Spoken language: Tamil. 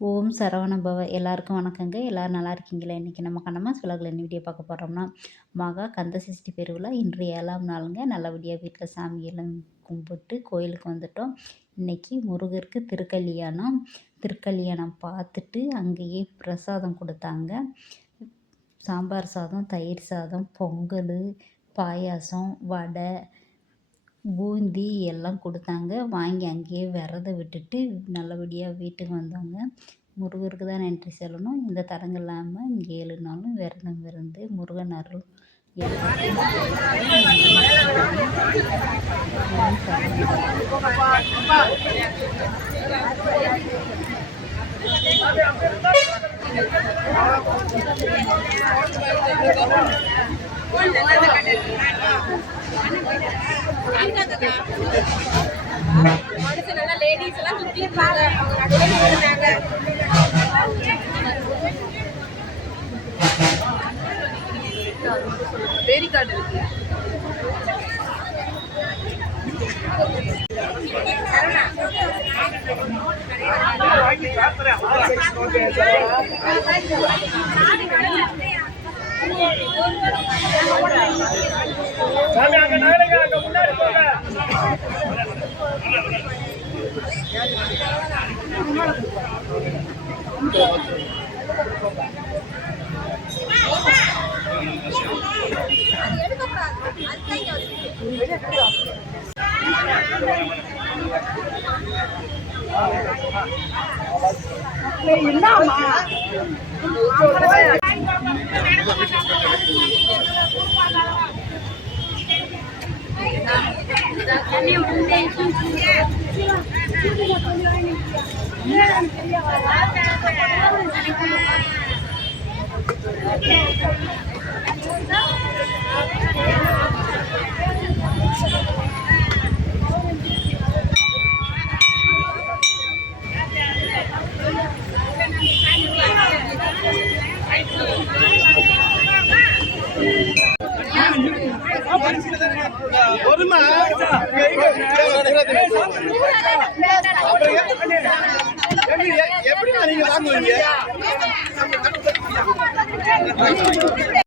ஓம் சரவண பவ. எல்லாருக்கும் வணக்கங்க. எல்லாரும் நல்லா இருக்கீங்களா? இன்றைக்கி நம்ம கண்ணம்மாஸ் விலாகில் என்ன வீடியோ பார்க்க போகிறோம்னா, மகா கந்தசஷ்டி பெருவிழா இன்று 7ஆம் நாளுங்க. நல்லபடியாக வீட்டில் சாமியெல்லாம் கும்பிட்டு கோயிலுக்கு வந்துட்டோம். இன்றைக்கி முருகருக்கு திருக்கல்யாணம். திருக்கல்யாணம் பார்த்துட்டு அங்கேயே பிரசாதம் கொடுத்தாங்க. சாம்பார் சாதம், தயிர் சாதம், பொங்கல், பாயாசம், வடை, பூந்தி எல்லாம் கொடுத்தாங்க. வாங்கி அங்கேயே விரதம் விட்டுட்டு நல்லபடியாக வீட்டுக்கு வந்தாங்க. முருகருக்கு தான் நன்றி சொல்லணும். இந்த தடங்கள் இல்லாமல் 7 நாளும் விரதம் இருந்து முருகன் அருள் எல்லாருக்கும் மனுஷன் லேடிஸ் எல்லாம் சுத்தி இருப்பாங்க. அவங்க நடுவில் இருந்தாங்க. பேரிக்காடு இருக்கு. முன்னாடி போங்க. எப்படி நீங்க வாங்குவீங்க?